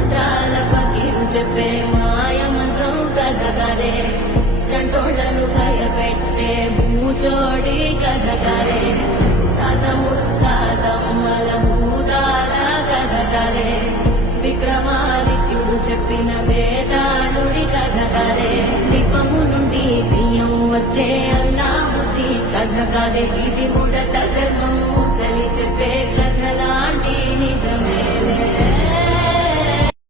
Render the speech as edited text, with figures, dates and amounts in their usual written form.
మంత్రాల పకీరు చెప్పే మాయ మంత్రం కథ కదే చంటోళ్లను భయపెట్టే భూచోడి కథ కదే తాత ముత్తాతమ్మల భూతాల కథ కదే విక్రమాదిత్యుడు చెప్పిన వేదాళుడి కథ కదే దీపము నుండి బియ్యం వచ్చే అల్లా బుద్ధి కథ కదే ఇది ముడత చర్మం